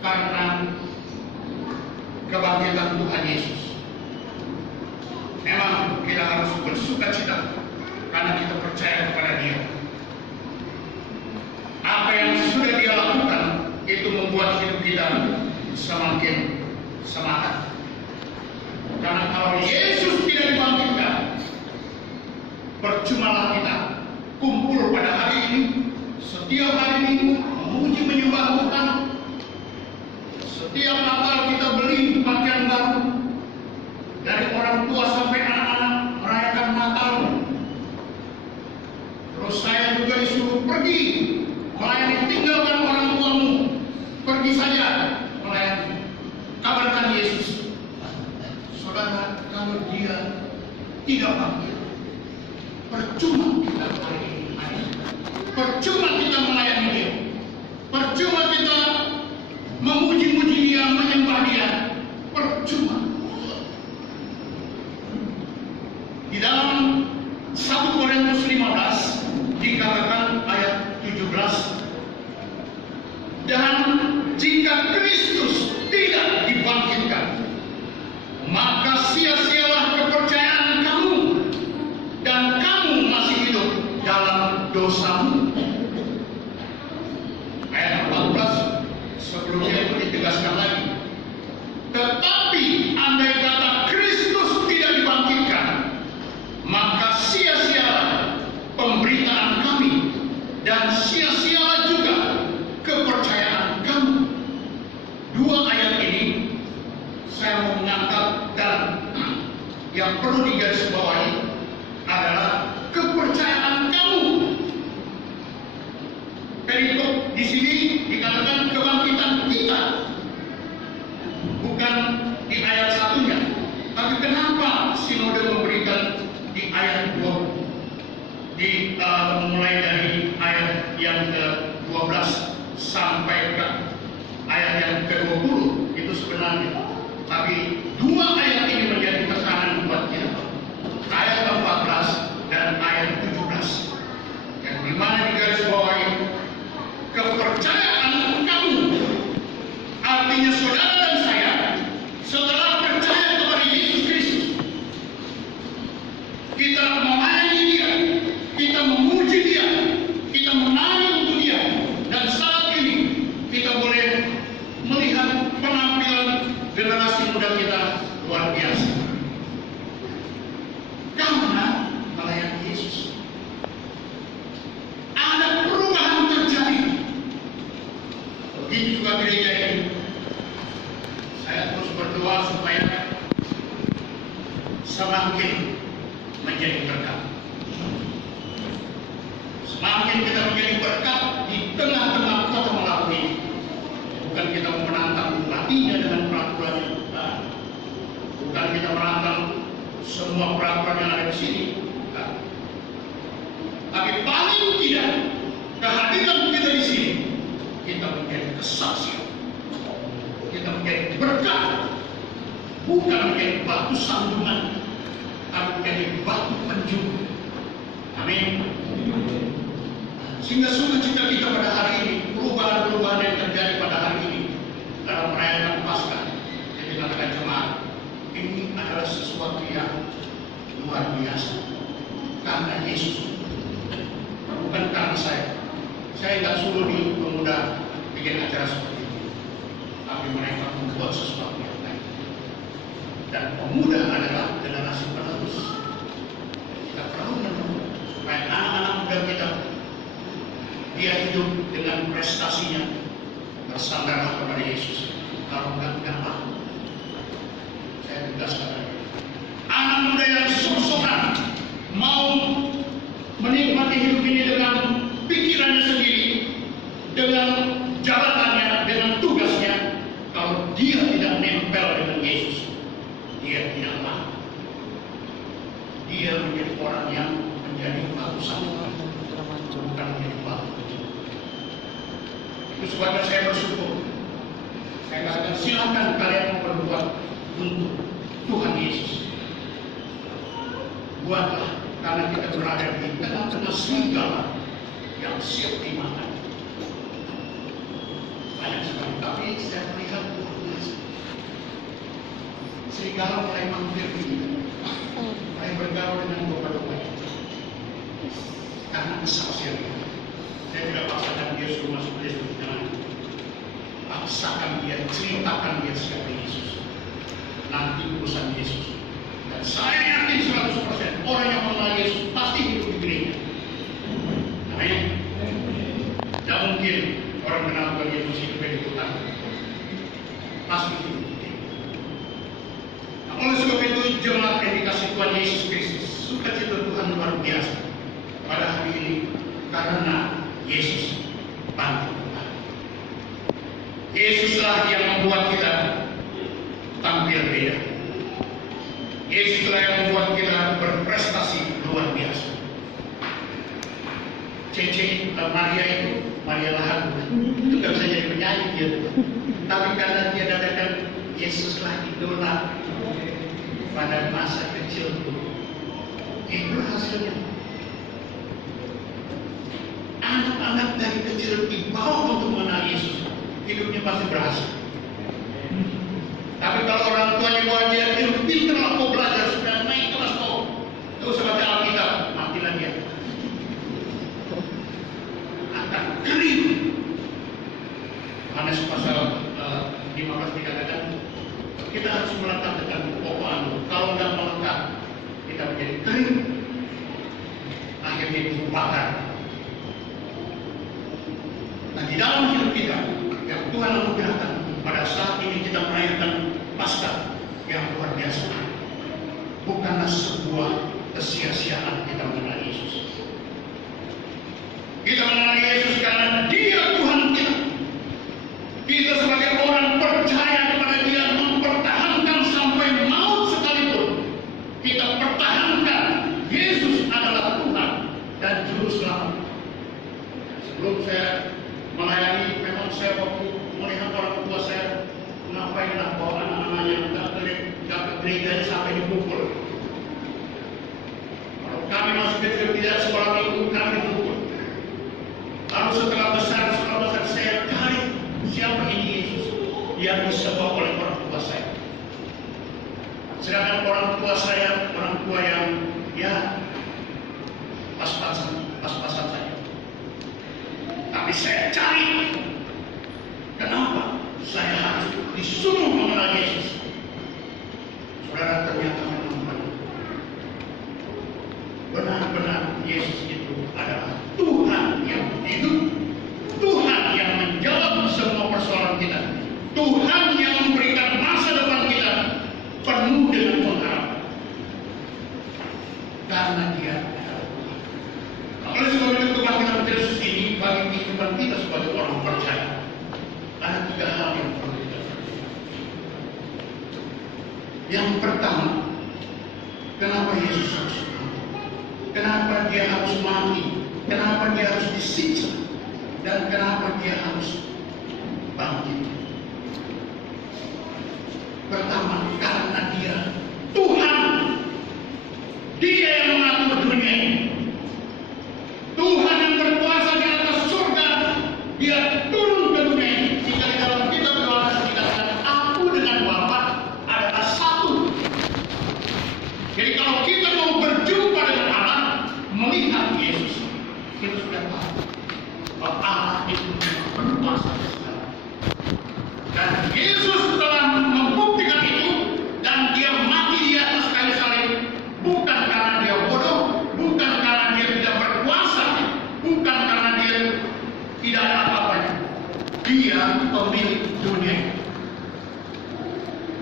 karena kebangkitan Tuhan Yesus. Memang kita harus bersuka cita karena kita percaya kepada Dia. Apa yang sudah Dia lakukan itu membuat hidup kita semakin semangat. Karena kalau Yesus tidak dibangkitkan, percumalah kita kumpul pada hari ini, setiap hari Minggu memuji menyembah Tuhan. Setiap Natal kita beli pakaian baru, dari orang tua sampai anak-anak merayakan Natal. Terus saya juga disuruh pergi melayani, tinggalkan orang tuamu, pergi saja melayani, kabarkan Yesus. Saudara, kalau Dia tidak bangkit, percuma kita melayani Dia, percuma kita melayani Dia, percuma kita memuji-muji Dia, menyembah Dia, percuma. Di dalam 1 Korintus 15 dikatakan ayat 17, dan jika Kristus tidak dibangkitkan, maka sia-sialah kepercayaan kamu, dan kamu masih hidup dalam dosamu. Ayat 14 sebelumnya itu ditegaskan lagi, tetapi andai kata Kristus tidak dibangkitkan, maka sia-sialah pemberitaan kami, dan sia-sialah juga kepercayaan kamu. Dua ayat ini saya mau mengangkat, dan yang perlu digarisbawahi adalah kepercayaan kamu. Perikop di sini dikatakan kebangkitan kita, bukan di ayat satunya. Tapi kenapa sinode memberikan di ayat 20, mulai dari ayat yang ke-12 sampai ke ayat yang ke-20 itu sebenarnya. Tapi dua ayat ini menjadi tekanan buat kita. Ayat 14 dan ayat 17, yang dimana digarisbawahi kepercayaan kamu. Artinya saudara dan saya setelah percaya kepada Yesus Kristus, kita melayani Dia, kita memuji Dia, kita menari untuk Dia, dan saat ini kita boleh melihat penampilan generasi muda kita luar biasa karena melayani Yesus. Ada perubahan terjadi. Begitu juga gereja ini. Saya terus berdoa supaya semakin menjadi berkat. Semakin kita menjadi berkat di tengah-tengah kota Melawi ini. Bukan kita menantang bupatinya dengan peraturan yang bukan. Bukan kita menantang semua peraturan yang ada di sini. Bukan. Tapi paling tidak, kehadiran kita di sini, kita menjadi kesaksian. Kita menjadi berkat. Bukan menjadi batu sandungan, tapi menjadi batu penjuru. Amin. Sehingga sukacita kita pada hari ini, perubahan-perubahan yang terjadi pada hari ini dalam perayaan Paskah, yang dikatakan jemaat, ini adalah sesuatu yang luar biasa karena Yesus, bukan karena saya. Saya tidak suruh di pemuda bikin acara seperti ini, tapi mereka membuat sesuatu yang baik. Dan pemuda adalah generasi penerus. Kita perlu menunggu supaya anak-anak muda kita, dia hidup dengan prestasinya, bersandarlah kepada Yesus. Kalau enggak laku. Saya tegaskan, anak muda yang sok-sokan mau menikmati hidup ini dengan pikirannya sendiri, dengan jabatannya, dengan tugasnya, kalau dia tidak nempel dengan Yesus, dia tidak laku. Dia menjadi orang yang menjadi batu sandungan, bukan menjadi batu. Itu sebabnya saya bersyukur. Saya katakan silakan kalian mau berbuat untuk Tuhan Yesus. Buatlah, karena kita berada di tengah-tengah serigala yang siap dimakan. Banyak sekali, tapi saya digalau mulai mampir ini, mulai bergaul dengan domba-domba itu. Karena kesaksian itu, saya tidak paksakan dia suruh masuk Yesus, jangan. Paksakan dia, ceritakan dia siapa Yesus. Nanti urusan Yesus. Dan saya yakin 100% orang yang mengenal Yesus pasti hidup di gereja. Amin. Tidak mungkin orang kenal Tuhan Yesus hidup di hutan. Pasti hidup di gereja. Nah, oleh sebab itu jemaat yang dikasih Tuhan Yesus Kristus, sukacita Tuhan luar biasa pada hari ini karena Yesus bangkit. Yesuslah yang membuat kita tampil beda. Yesuslah yang membuat kita berprestasi luar biasa. Cece Maria itu, Maria Lahan, itu gak bisa jadi penyanyi dia. Tapi karena dia dadakan Yesuslah idola pada masa kecilku. Itu hasilnya. Anak-anak dari kecil dibawa untuk mengenal Yesus, hidupnya pasti berhasil. Tapi kalau orang tuanya bawa dia, pintar lah kau belajar supaya naik kelas kau. Itu seperti Alkitab, matilah dia. Akan kering. Yohanes pasal 15 dikatakan, kita harus melekat dengan pokok anu. Kalau nggak melekat, kita menjadi kering. Akhirnya dibakar. Nah, di dalam hidup kita yang Tuhan anugerahkan pada saat ini kita merayakan Paskah yang luar biasa, bukanlah sebuah kesia-siaan kita mengenal Yesus. Kita mengenal Yesus karena Dia Tuhan kita. Kita sebagai orang percaya kepada Dia, mempertahankan sampai maut sekalipun. Kita pertahankan Yesus adalah Tuhan dan Juru Selamat. Sebelum saya melayani, memang saya waktu melihat orang tua saya ngapain lah bawa anak-anaknya nggak ke gereja sampai dipukul. Kalau kami masih kecil tidak sekolah minggu, kami dipukul. Lalu setelah besar saya cari siapa ini Yesus yang disebut oleh orang tua saya. Sedangkan orang tua saya orang tua yang ya pas-pasan saja. Tapi saya cari, kenapa saya harus disuruh mengenal Yesus? Saudara, ternyata memang benar-benar Yesus itu adalah Tuhan yang hidup, Tuhan yang menjawab semua persoalan kita, Tuhan yang memberikan masa depan kita penuh dengan pengharapan. Karena Dia adalah Tuhan. Oleh sebab itu kebangkitan Yesus ini bagi kehidupan kita sebagai orang percaya ada 3 hal yang perlu kita perhatikan. Yang pertama, kenapa Yesus harus mati? Kenapa Dia harus mati? Kenapa Dia harus disiksa? Dan kenapa Dia harus bangkit? Pertama, karena Dia Tuhan. Dia yang mengatur dunia ini. Tuhan yang berkuasa di atas surga, Dia turun ke dunia ini. Jika di dalam kitab Yohanes dikatakan, aku dengan Bapa adalah satu. Jadi kalau kita mau berjumpa dengan Allah, melihat Yesus, kita sudah tahu bahwa Allah itu berkuasa sekali. Dan Yesus telah membuktikan itu, dan Dia mati di atas kayu salib, bukan karena Dia bodoh, bukan karena Dia tidak berkuasa, bukan karena Dia tidak ada apa-apanya. Dia pemilik dunia.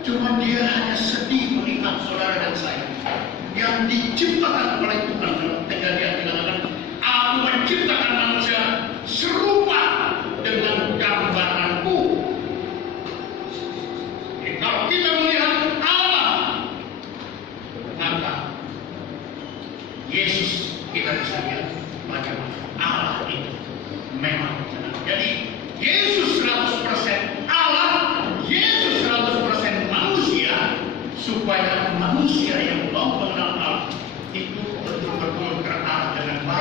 Cuma Dia hanya sedih melihat saudara dan saya yang diciptakan oleh Tuhan. Kejadian dikatakan, aku menciptakan manusia serupa dengan gambaranku. Jadi kalau kita melihat Allah, maka Yesus kita bisa lihat bagaimana Allah itu memang benar. Jadi Yesus 100% Allah, Yesus 100% manusia, supaya manusia yang mau mengenal Allah itu betul-betul terarah dengan baik.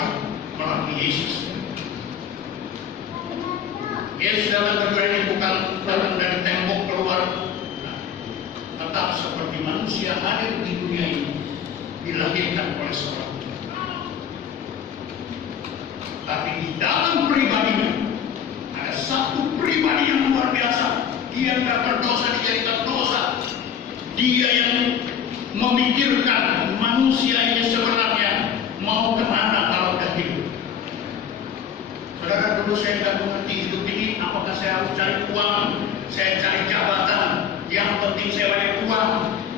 manusia hadir di dunia ini dilahirkan oleh seorang Tuhan. Tapi di dalam pribadinya ada satu pribadi yang luar biasa. Dia tidak berdosa dijadikan dosa. Dia yang memikirkan manusia ini sebenarnya mau kemana kalau udah hidup. Saudara, dulu saya tidak mengerti hidup ini. Apakah saya harus cari uang, saya cari jabatan, yang penting saya banyak uang,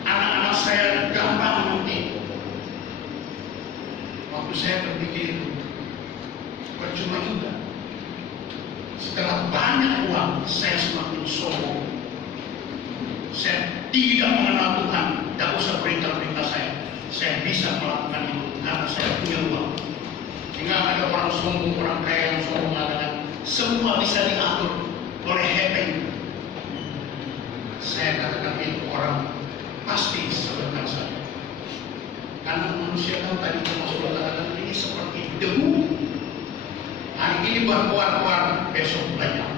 anak-anak saya gampang nanti. Waktu saya berpikir itu, percuma juga. Setelah banyak uang, saya semakin sombong. Saya tidak mengenal Tuhan, tidak usah perintah-perintah saya. Saya bisa melakukan itu karena saya punya uang. Sehingga ada orang sombong, orang kaya yang sombong mengatakan semua bisa diatur oleh hepeng. Saya katakan itu orang pasti sebentar saja. Karena manusia kan tadi termasuk katakan ini seperti debu. Hari ini berkuar-kuar, besok banyak.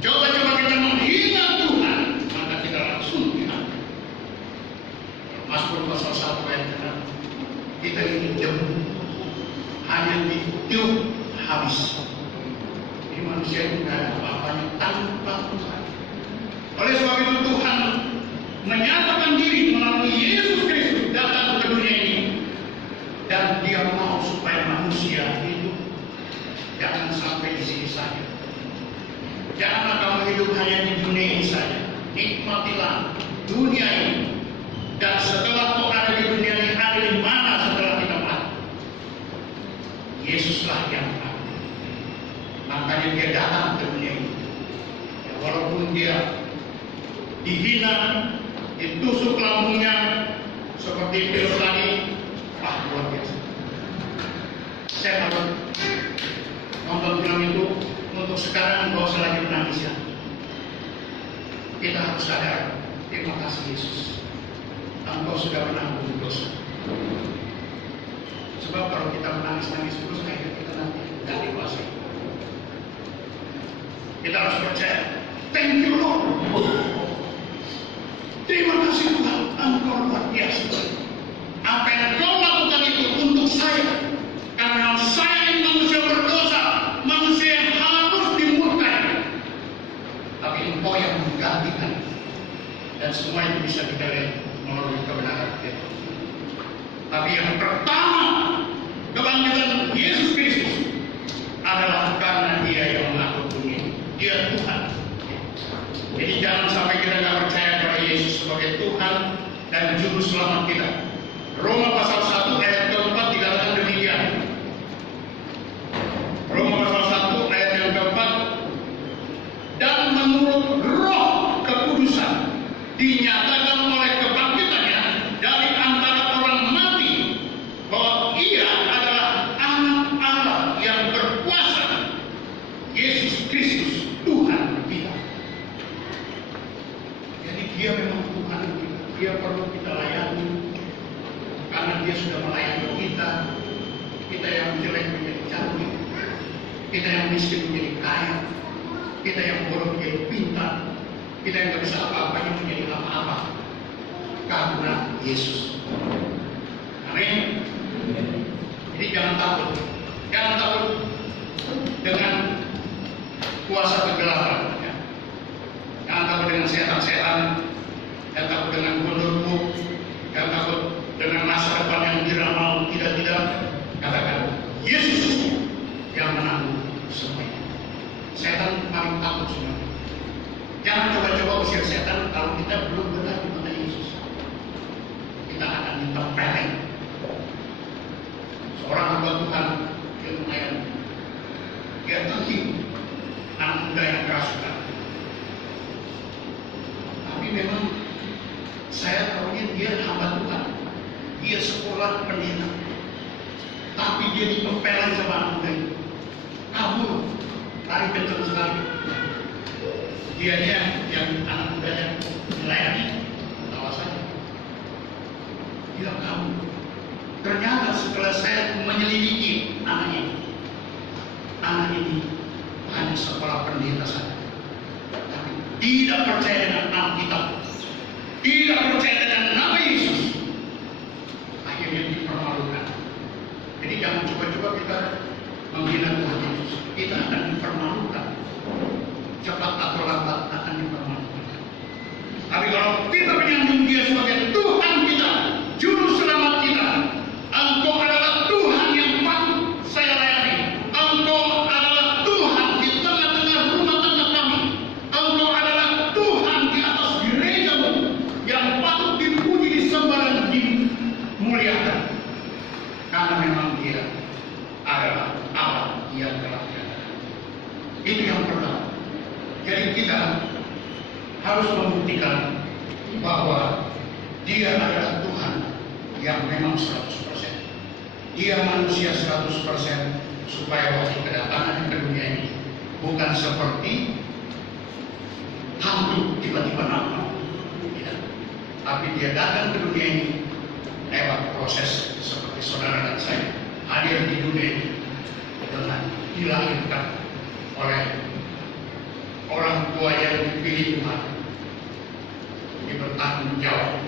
Coba-coba kita menghina Tuhan, maka kita langsung diangkat. Mazmur pasal 1 ayat 6. Kita ini debu, hanya ditiup habis. Ini manusia itu tidak ada apa-apanya tanpa Tuhan. Oleh sebab itu Tuhan menyatakan diri melalui Yesus Kristus datang ke dunia ini. Dan dia mau supaya manusia hidup. Jangan sampai di sini saja. Jangan kamu hidup hanya di dunia ini saja. Nikmatilah dunia ini. Dan setelah kau ada di dunia ini, ada di mana setelah kita mati? Yesuslah yang ada. Makanya dia datang ke dunia ini. Ya, walaupun dia dihina, ditusuk lambungnya, seperti film tadi, luar biasa. Saya harus nonton film itu untuk sekarang nggak usah lagi menangis ya. Kita harus sadar, terima kasih Yesus. Engkau sudah menanggung dosa. Sebab kalau kita menangis-nangis terus, akhirnya kita nanti tidak dikuasai. Kita harus percaya. Thank you Lord. Terima kasih Tuhan, Engkau luar biasa. Apa yang kau lakukan itu untuk saya. Karena saya ini manusia berdosa, manusia yang harus dimurkai. Tapi Engkau yang menggantikan. Dan semua itu bisa kita lihat melalui kebenaran kita. Tapi yang pertama, kebangkitan Yesus Kristus adalah karena Dia yang mengatur dunia. Dia Tuhan. Jadi jangan sampai kita tidak percaya kepada Yesus sebagai Tuhan dan Juru Selamat kita. Roma pasal 1 ayat keempat dikatakan demikian. Roma pasal 1 ayat yang keempat. Dan menurut Roh Kekudusan dinyatakan oleh kebangkitannya dari antara orang mati bahwa Ia adalah Anak Allah yang berkuasa, Yesus Kristus Tuhan kita. Jadi Dia memang Tuhan kita. Dia perlu kita layani. Karena Dia sudah melayani kita. Kita yang jelek menjadi cantik, kita yang miskin menjadi kaya, kita yang bodoh menjadi pintar, kita yang tidak bisa apa-apanya menjadi apa-apa karena Yesus. Amin. Jadi jangan takut dengan kuasa kegelapan. Ya. Jangan takut dengan setan-setan, jangan takut dengan gundurwo, jangan takut dengan masa depan yang diramal tidak. Katakan Yesus yang menanggung semuanya. Setan paling takut semuanya. Jangan coba-coba usir setan kalau kita belum benar di mata Yesus. Kita akan ditempeleng. Seorang hamba Tuhan yang lumayan, dia terhibur anak muda yang kerasukan. Tapi memang saya tahunya dia hamba Tuhan. Dia sekolah pendeta, tapi dia ditempeleng sama anak muda itu. Kabur, lari kencang sekali. Dianya yang anak mudanya melayani, tahu saja. Dia kabur. Ternyata setelah saya menyelidiki anak ini hanya sekolah pendeta saja, tapi tidak percaya dengan Alkitab. tidak percaya dengan nama Yesus, akhirnya dipermalukan. Jadi jangan coba-coba kita menghina Tuhan Yesus. Kita akan dipermalukan. Cepat atau lambat akan dipermalukan. Tapi kalau kita menyanjung Dia sebagai Tuhan kita, Juru Selamat kita, Engkau adalah Tuhan yang patut saya layani. Engkau adalah Tuhan di tengah-tengah rumah tangga kami. Engkau adalah Tuhan di atas gerejamu yang patut dipuji, disembah dan dimuliakan. Karena memang Dia adalah Allah yang telah ada. Itu yang pertama. Jadi kita harus membuktikan bahwa Dia adalah Tuhan yang memang 100%. Dia manusia 100% supaya waktu kedatangan ke dunia ini bukan seperti hantu tiba-tiba nampak, tidak. Tapi Dia datang ke dunia ini lewat proses seperti saudara dan saya hadir di dunia ini dengan dilahirkan oleh orang tua yang dipilih Tuhan, dia bertanggung jawab.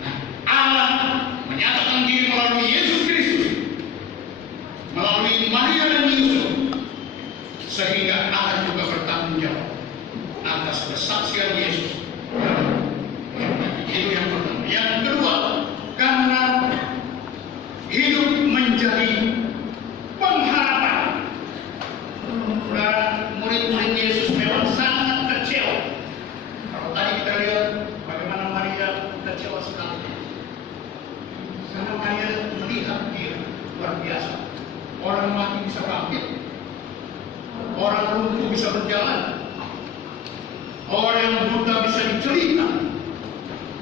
Nah, Allah menyatakan diri melalui Yesus Kristus, melalui Maria dan Yusuf, sehingga Allah juga bertanggung jawab atas kesaksian Yesus. Itu yang pertama. Yang kedua, karena hidup menjadi pengharapan. Murid-murid Yesus memang sangat kecewa. Kalau tadi kita lihat bagaimana Maria kecewa sekali, karena Maria melihat Dia luar biasa. Orang mati bisa bangkit, orang lumpuh bisa berjalan, orang yang buta bisa diceritakan.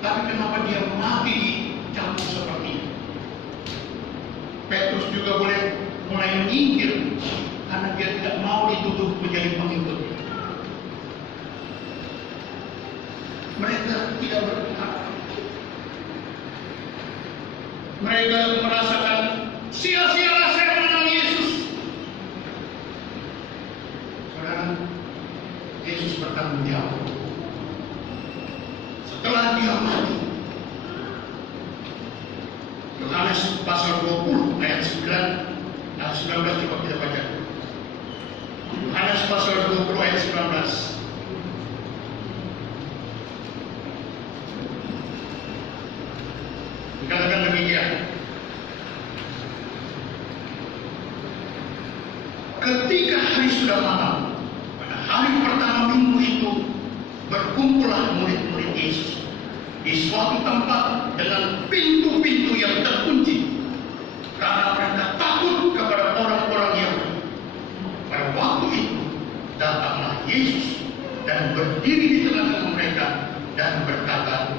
Tapi kenapa Dia mati di campur seperti ini? Petrus juga boleh mulai menyingkir karena dia tidak mau dituduh menjadi pengikut. Mereka tidak berpihak. Mereka merasakan sia-sialah saya mengenal Yesus. Saudara, Yesus bertanggung jawab. Setelah Dia mati, Yohanes pasal 20 ayat 9 ayat 19 coba kita baca. Yohanes pasal 20 ayat 19. Dikatakan demikian. Ketika hari sudah malam, pada hari pertama minggu itu, berkumpullah murid-murid Yesus di suatu tempat dengan pintu-pintu yang terkunci, karena mereka takut kepada orang-orang Yahudi. Pada waktu itu datanglah Yesus dan berdiri di tengah-tengah mereka dan berkata,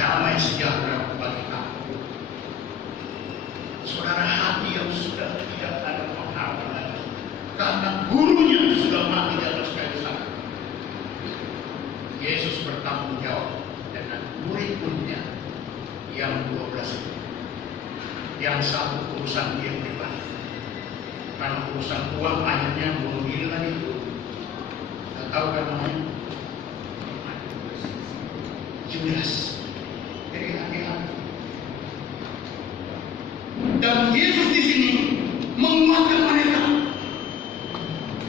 damai sejahtera bagi kamu. Saudara, hati yang sudah tidak ada pengharapan lagi karena gurunya sudah mati di atas kayu salib. Yesus bertanggung jawab dengan murid-muridnya yang 12 itu. Yang satu urusan dia pribadi, karena urusan uang akhirnya bunuh diri lagi. Tidak tahu kan namanya? Judas. Jadi hati-hati. Dan Yesus di sini menguatkan mereka.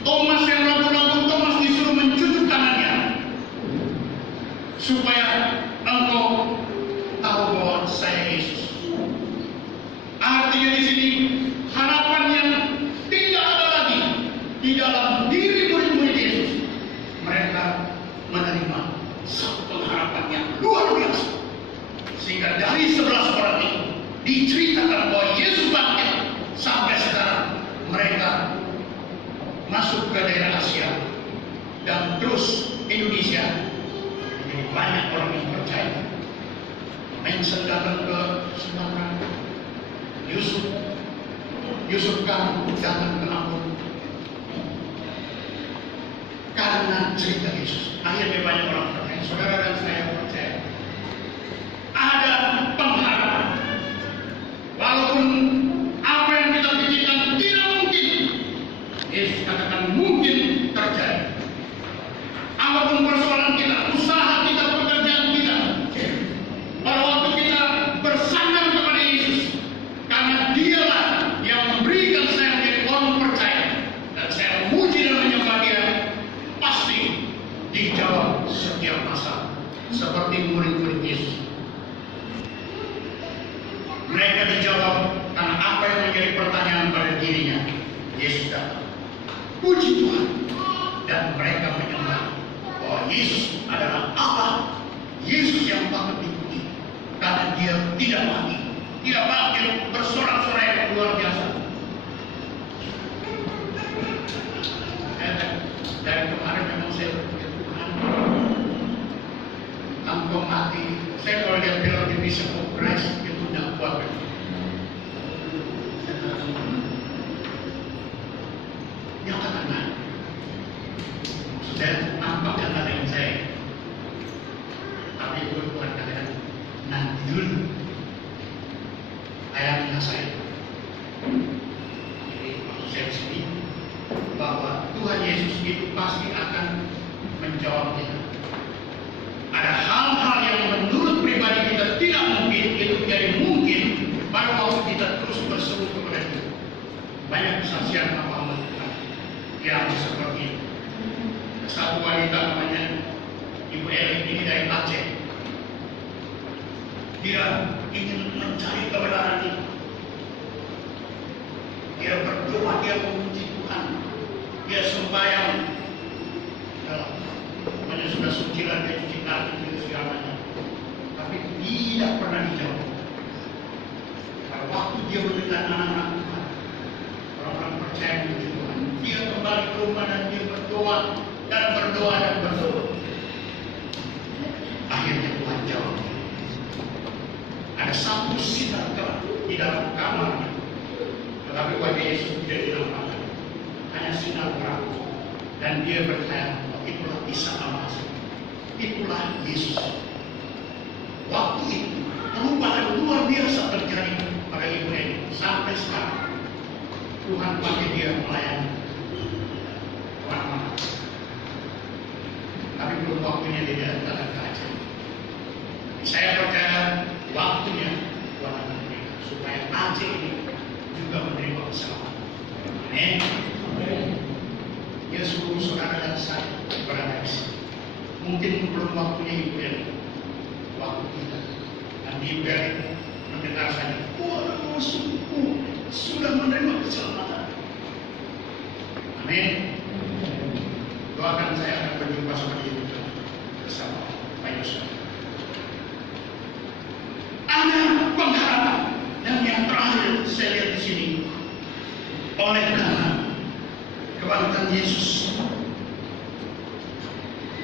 Thomas yang ragu-ragu, Thomas disuruh mencucuk tangannya supaya engkau tahu bahwa saya Yesus. Artinya di sini harapan yang tidak ada lagi di dalam diri murid-murid Yesus. Mereka menerima satu pengharapan yang luar biasa, sehingga dari 11 orang itu diceritakan bahwa Yesus bangkit. Sampai sekarang mereka masuk ke daerah Asia dan terus Indonesia. Jadi banyak orang yang percaya. Mensen datang ke Sumatera, Yusuf kan datang ke Lampung karena cerita Yesus. Akhirnya banyak orang percaya. Saudara dan saya percaya ada pengharapan. Walaupun apa yang kita pikirkan tidak mungkin, Yesus katakan mungkin terjadi. Apapun persoalan kita, usaha kita, pekerjaan kita, dijawab setiap masa seperti murid-murid Yesus. Mereka dijawab karena apa yang menjadi pertanyaan pada dirinya. Yesus datang. Puji Tuhan. Dan mereka menyembah bahwa Yesus adalah Allah. Yesus yang patut dipuji karena dia tidak mati. Dia bangkit bersorak-sorai yang luar biasa. Dari kemarin memang saya berpikir, Tuhan, engkau mati. Saya kalau lihat film di Mission of Christ itu tidak kuat. Nyatakan, saya nampakkan ada yang saya, tapi itu Tuhan katakan nanti dulu. Ayatnya saya. Jadi maksud saya di sini bahwa Tuhan Yesus itu pasti akan menjawab kita. Ada hal-hal yang menurut pribadi kita tidak mungkin, itu menjadi mungkin pada waktu kita terus berseru kepada Dia. Banyak kesaksian apa yang seperti itu. Satu wanita namanya Ibu Eli ini dari Aceh. Dia ingin mencari kebenaran itu. Dia berdoa, dia memuji Tuhan. Dia sembahyang. Namanya sudah suci lah, dia cuci kaki, dia segalanya. Tapi tidak pernah dijawab. Pada waktu dia mendengar anak-anak Tuhan, orang-orang percaya memuji Tuhan, dia kembali ke rumah dan dia berdoa dan berdoa dan berdoa. Akhirnya Tuhan jawab. Ada satu sinar terang di dalam kamarnya, tetapi wajah Yesus tidak dinampakkan, hanya sinar terang. Dan dia berkata, itulah Isa Al-Masih, itulah Yesus. Waktu itu perubahan luar biasa terjadi pada Ibu ini. Sampai sekarang Tuhan pakai dia melayani kemana-mana. Tapi belum waktunya dia datang ke Aceh. Saya percaya waktunya Tuhan akan memberikan supaya Aceh ini juga menerima keselamatan. Amin. Dia suruh saudara dan saya berada di sini. Mungkin belum waktunya Ibu Eli, waktu kita. Dan Ibu Eli mendengar saja, waduh, sungguh sudah menerima keselamatan. Amin. Doakan saya akan berjumpa seperti itu bersama Pak Yusuf. Ada pengharapan. Dan yang terakhir saya lihat di sini, oleh karena kebangkitan Yesus,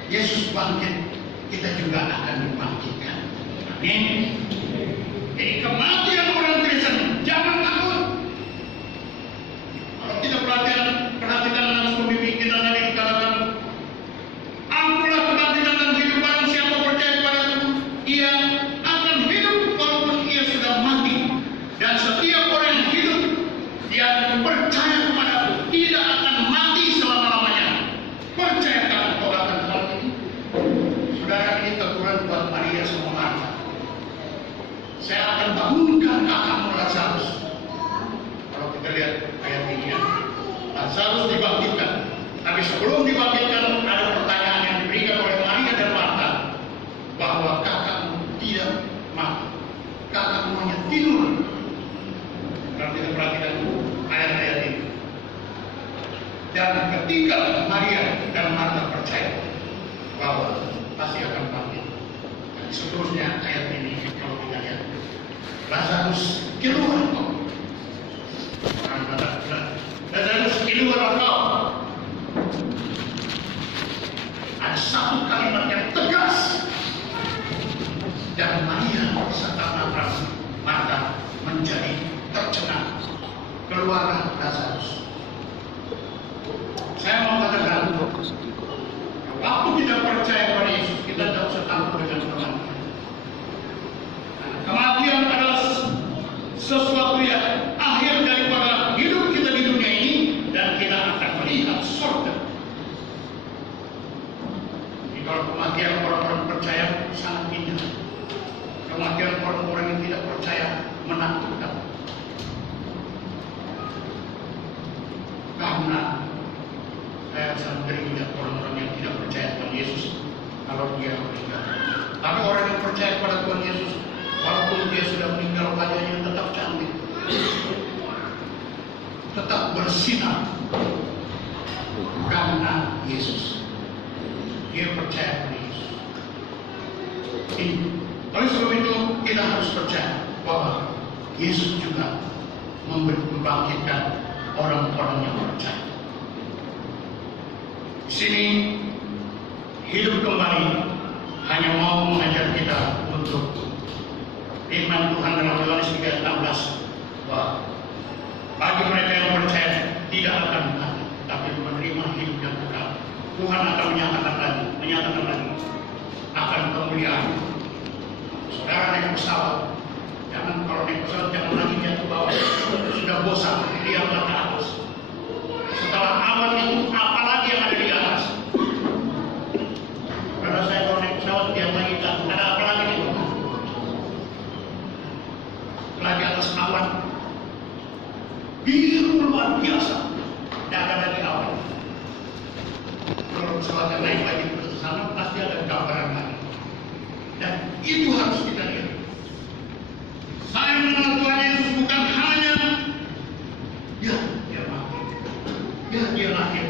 Yesus bangkit, kita juga akan dibangkitkan. Amin. Jadi kematian orang Kristen jangan takut. Kalau kita perhatikan langsung bimbing kita tadi dikatakan, akulah kebangkitan dan hidup, barang siapa percaya kepadaku, ia akan hidup walaupun ia sudah mati. Dan setiap orang yang hidup, yang percaya kepadaku, tidak akan mati selama-lamanya. Percayakan kau akan hal ini. Saudara, ini teguran buat Maria sama Marta. Saya akan bangunkan kakakmu Lazarus. Kalau kita lihat ayat ini ya, Lazarus dibangkitkan. Tapi sebelum dibangkitkan ada pertanyaan yang diberikan oleh Maria dan Marta, bahwa kakakmu tidak mati, kakakmu hanya tidur. Kalau kita perhatikan ayat-ayat ini. Dan ketika Maria dan Marta percaya bahwa pasti akan bangkit. Dan seterusnya ayat ini kalau kita lihat, Lazarus keluar kau. Lazarus keluar kau. Ada satu kalimat yang tegas. Dan Maria serta Marta menjadi tercengang. Keluarlah Lazarus. Saya mau katakan, waktu kita percaya pada Yesus, kita tidak usah takut dengan kematian. Kematian adalah sesuatu yang akhir daripada hidup kita di dunia ini, dan kita akan melihat surga. Jadi kalau kematian orang-orang percaya sangat indah. Kematian orang-orang yang tidak percaya menakutkan. Karena saya sering melihat orang-orang yang tidak percaya kepada Yesus kalau dia meninggal. Tapi orang yang percaya kepada Tuhan Yesus, walaupun dia sudah meninggal, wajahnya tetap cantik, tetap bersinar karena Yesus. Dia percaya kepada Yesus. Oleh sebab itu kita harus percaya bahwa Yesus juga membangkitkan orang-orang yang percaya. Di sini hidup kembali hanya mau mengajar kita untuk firman Tuhan dalam Yohanes 3:16 bahwa bagi mereka yang percaya tidak akan mati, tapi menerima hidup yang kekal. Tuhan akan menyatakan lagi akan kemuliaan. Saudara naik pesawat, kalau naik pesawat jangan lagi jatuh bawah. Sudah bosan, lihatlah ke atas. Setelah awan itu, apalagi yang ada di atas? Karena saya kalau naik pesawat, lihat lagi ada apa lagi di bawah? Lagi atas awan, biru luar biasa, tidak ada lagi awan. Kalau pesawat yang naik lagi ke sana, pasti ada gambaran lagi. Dan itu harus kita lihat. Saya mengenal Tuhan Yesus bukan hanya dia mati, dia lahir,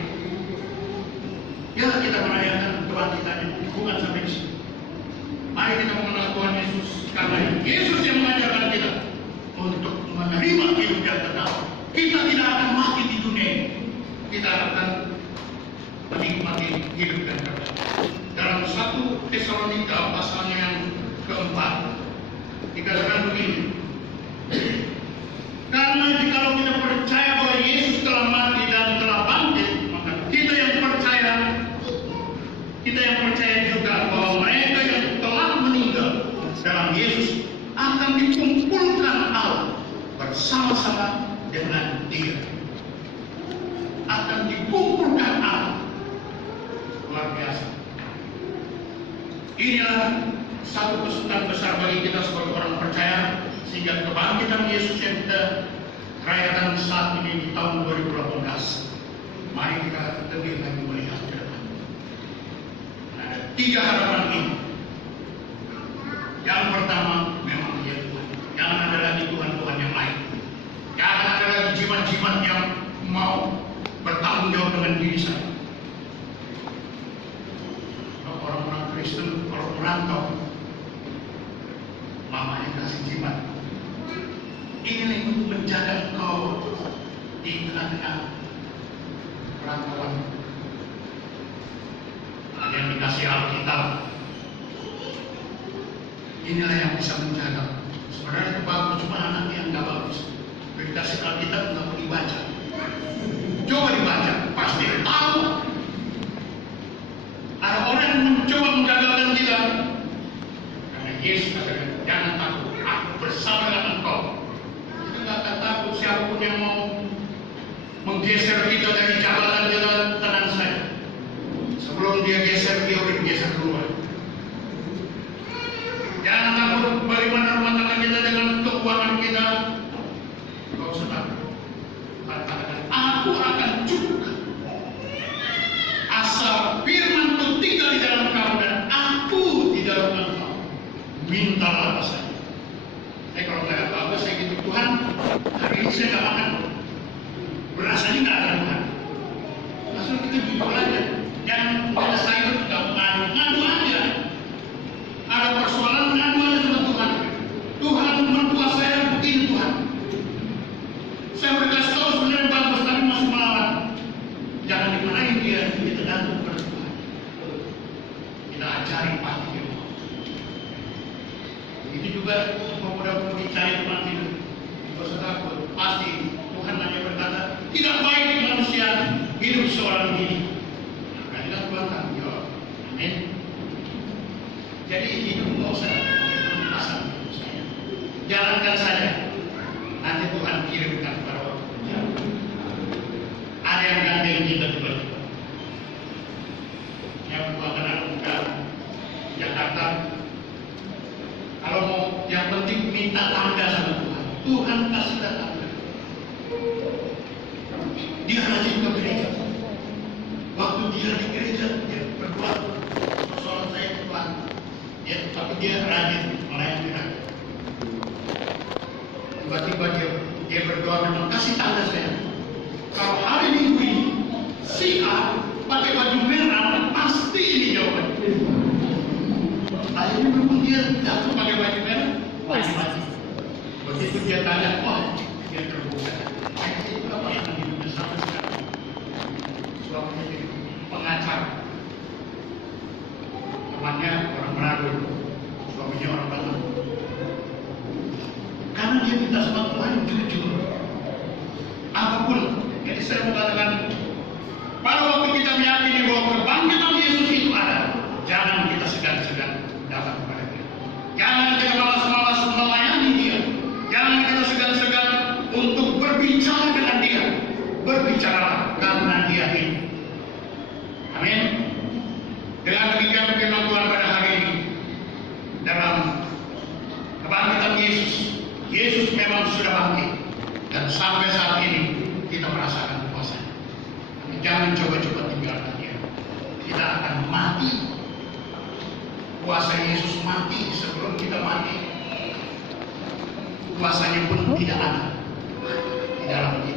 kita merayakan kebangkitannya, bukan sampai di sini. Mari kita mengenal Tuhan Yesus karena Yesus yang mengajarkan kita untuk menerima hidup yang kekal. Kita tidak akan mati di dunia ini, kita akan menikmati hidup yang kekal. Dalam 1 Tesalonika pasalnya yang keempat dikatakan begini, karena jikalau kita percaya bahwa Yesus telah mati dan telah bangkit, maka kita yang percaya juga bahwa mereka yang telah meninggal dalam Yesus akan dikumpulkan Allah bersama-sama dengan Dia. Akan dikumpulkan Allah. Luar biasa. Inilah satu kesulitan besar bagi kita sebagai orang percaya, sehingga kebangkitan Yesus yang kita rayakan saat ini di tahun 2018, mari kita lebih lagi melihat ke depan. Ada 3 harapan ini. Yang pertama, memang dia Tuhan. Jangan ada lagi Tuhan-Tuhan yang lain. Jangan ada lagi jimat-jimat yang mau bertanggung jawab dengan diri saya. Orang-orang Kristen kalau merantau, mamanya kasih jimat. Ini untuk menjaga engkau di tengah-tengah perantauan. Ada yang dikasih Alkitab. Inilah yang bisa menjaga. Sebenarnya itu bagus, cuma anaknya yang nggak bagus. Dikasih Alkitab nggak mau dibaca. Coba dibaca, pasti tahu. Ada orang yang mencoba menggagalkan kita. Karena Yesus katakan, jangan takut, aku bersama dengan engkau. Kita nggak akan takut siapapun yang mau menggeser kita dari jabatan kita, tenang saja. Sebelum dia geser, dia udah geser duluan. Jangan takut bagaimana rumah tangga kita dengan keuangan kita. Kau usah takut. Katakan, aku akan cukupkan. Asal firman itu tinggal di dalam kamu dan aku di dalam engkau. Mintalah apa saja. Kalau nggak ada apa-apa, saya gitu, Tuhan, hari ini saya nggak makan. Berasanya nggak ada Tuhan. Langsung kita jujur aja. Jangan ada sayur, nggak ngadu aja. Ada persoalan, ngadu aja sama Tuhan. Tuhan, mertua saya begini Tuhan. Saya berkasih tahu sebenarnya bagus, tapi masih melawan. Jangan dimarahin dia, kita gantung kepada Tuhan. Kita ajari pasti dia. Itu juga pemuda-pemudi cari Tuhan itu. Tidak usah takut. Pasti Tuhan hanya berkata, tidak baik manusia hidup seorang diri. Karena Tuhan tanggung jawab. Amin. Jadi hidup nggak usah pasang saya. Jalankan saja. Nanti Tuhan kirimkan kepada waktu berjalan. Ada yang gandeng kita tiba-tiba. Yang bukan anak muda Jakarta. Kalau mau yang penting minta tangga sama Tuhan. Tuhan kasih tangga. Dia rajin ke gereja. Waktu dia di gereja, dia berdoa. dia rajin melayani rakyat. Tiba-tiba dia berdoa memang kasih tanda saya. Kalau hari Minggu ini si A pakai baju merah, pasti ini jawabannya. Akhirnya memang dia datang pakai baju merah, maju-maju. Begitu dia tanya, oh dia terbuka. Itu apa yang hidupnya sampai sekarang? Suaminya jadi pengacara. Temannya orang Manado, suaminya orang Batam. Karena dia minta sama Tuhan jujur. Apapun. Jadi saya mau katakan, pada waktu kita meyakini bahwa kebangkitan Yesus itu ada, jangan kita segan-segan datang kepada Dia. Jangan kita malas-malas melayani Dia. Jangan kita segan-segan untuk berbicara dengan Dia. Berbicaralah karena Dia hidup. Amin. Dengan demikian firman Tuhan pada hari ini dalam kebangkitan Yesus. Yesus memang sudah bangkit dan sampai saat ini kita merasakan kuasanya. Jangan coba-coba tinggalkan Dia. Kita akan mati. Kuasa Yesus mati sebelum kita mati. Kuasanya pun tidak ada di dalam Dia.